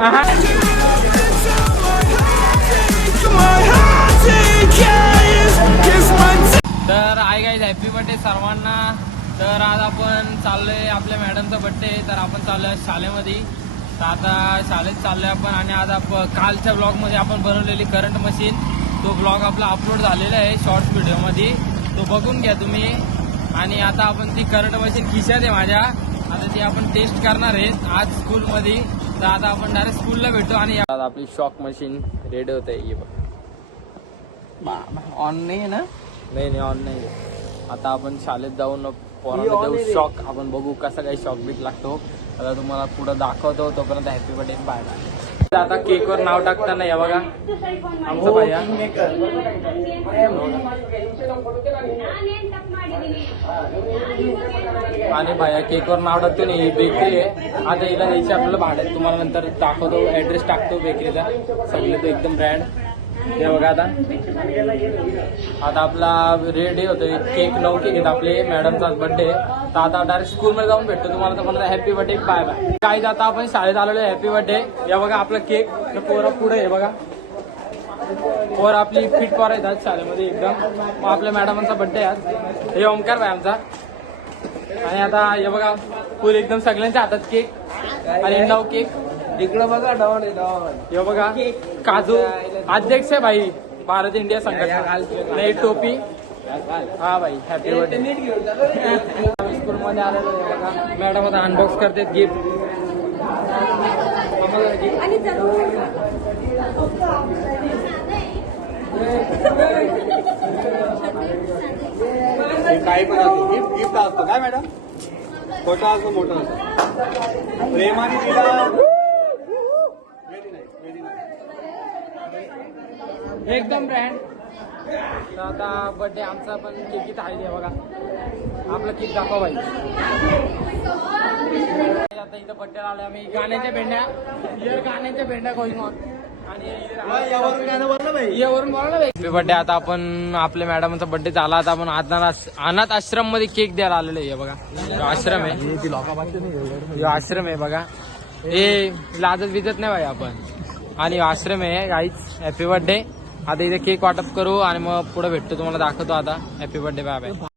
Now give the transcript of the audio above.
तर I guys happy birthday सर्वांना. तर आज आपण चाललोय आपल्या मॅडमचा बर्थडे, तर आपण चाललोय शाळेमध्ये. तर आता शाळेत चाललोय आपण आणि आज आपण कालच्या ब्लॉगमध्ये आपण बनवलेली करंट मशीन, तो ब्लॉग आपला अपलोड झालेला आहे शॉर्ट्स व्हिडिओमध्ये, तो बघून घ्या तुम्ही. आणि आता आपण ती करंट मशीन खिशात आहे माझ्या, आता ती आपण टेस्ट करणार आहे आज स्कूलमध्ये. तर आता आपण डायरेक्ट स्कूलला भेटू आणि आपली शॉक मशीन रेडी होत आहे. ऑन नाही ना? नाही ऑन नाही. आता आपण शाळेत जाऊन पोरांना देऊ शॉक, आपण बघू कसा काही शॉक बीक लागतो. आता तुम्हाला पुढे दाखवतो, तोपर्यंत हॅपी बर्थडे बाय बाय. आता केकवर नाव टाकताना या बघा आमचं भैया आणि भैया केकवर नाव टाकतो. नाही ही बेकरी आहे, आता हिला न्यायची आपल्याला भाड्यात, तुम्हाला नंतर दाखवतो, ऍड्रेस टाकतो बेकरीचा सगळे, तो एकदम ब्रँड. हे बघा आता आपला रेडी होतोय. केक 9 केक आहेत आपले, मॅडमचा बर्थडे. तर आता डायरेक्ट स्कूलमध्ये जाऊन भेटतो तुम्हाला. तर मला हॅपी बर्थडे बाय बाय. काय आता आपण शाळेत आलेलो हॅपी बर्थडे. या बघा आपला केक, पोरं पुढे आहे बघा, पोर आपली फिट पोर आहेत आज शाळेमध्ये एकदम. आपल्या मॅडमांचा बर्थडे आज. हे ओमकार भाई आमचा. आणि आता हे बघा फुल एकदम सगळ्यांच्या हातात केक आणि 9 केक. इकडं बघा डॉन आहे डॉन. हे बघा काजू अध्यक्ष आहे भाई भारत इंडिया संघटना. नाही टोपी. हा भाई हॅपी बर्थडे. स्कूल मध्ये आलेलो आहे बघा, मॅडम आता अनबॉक्स करते गिफ्ट. काय पण असतो गिफ्ट असतो काय मॅडम, छोटा असतो मोठा असतो, प्रेमाने दिला. एकदम ब्रँड. तर आता बर्थडे आमचा पण केक इथं आहे बघा, आपला केक दाखवा भाई. आता इथं बर्थडे आलोय आम्ही. गाण्याच्या भेंड्या, गाण्याच्या भेंड्या गोईंग ऑन. आणि यावरून बोला ना भाई. Happy birthday. आता आपण आपल्या मॅडमचा बर्थडे झाला, आता आपण अनाथ आश्रम मध्ये केक द्यायला आलेलो आहे. बघा आश्रम आहे, आश्रम आहे बघा. हे लाजत विजत नाही भाई आपण. आणि आश्रम आहे गाईच. Happy birthday. आता इथे केक वाटप करू आणि मग पुढे भेटतो, तुम्हाला दाखवतो आता. Happy birthday bye bye.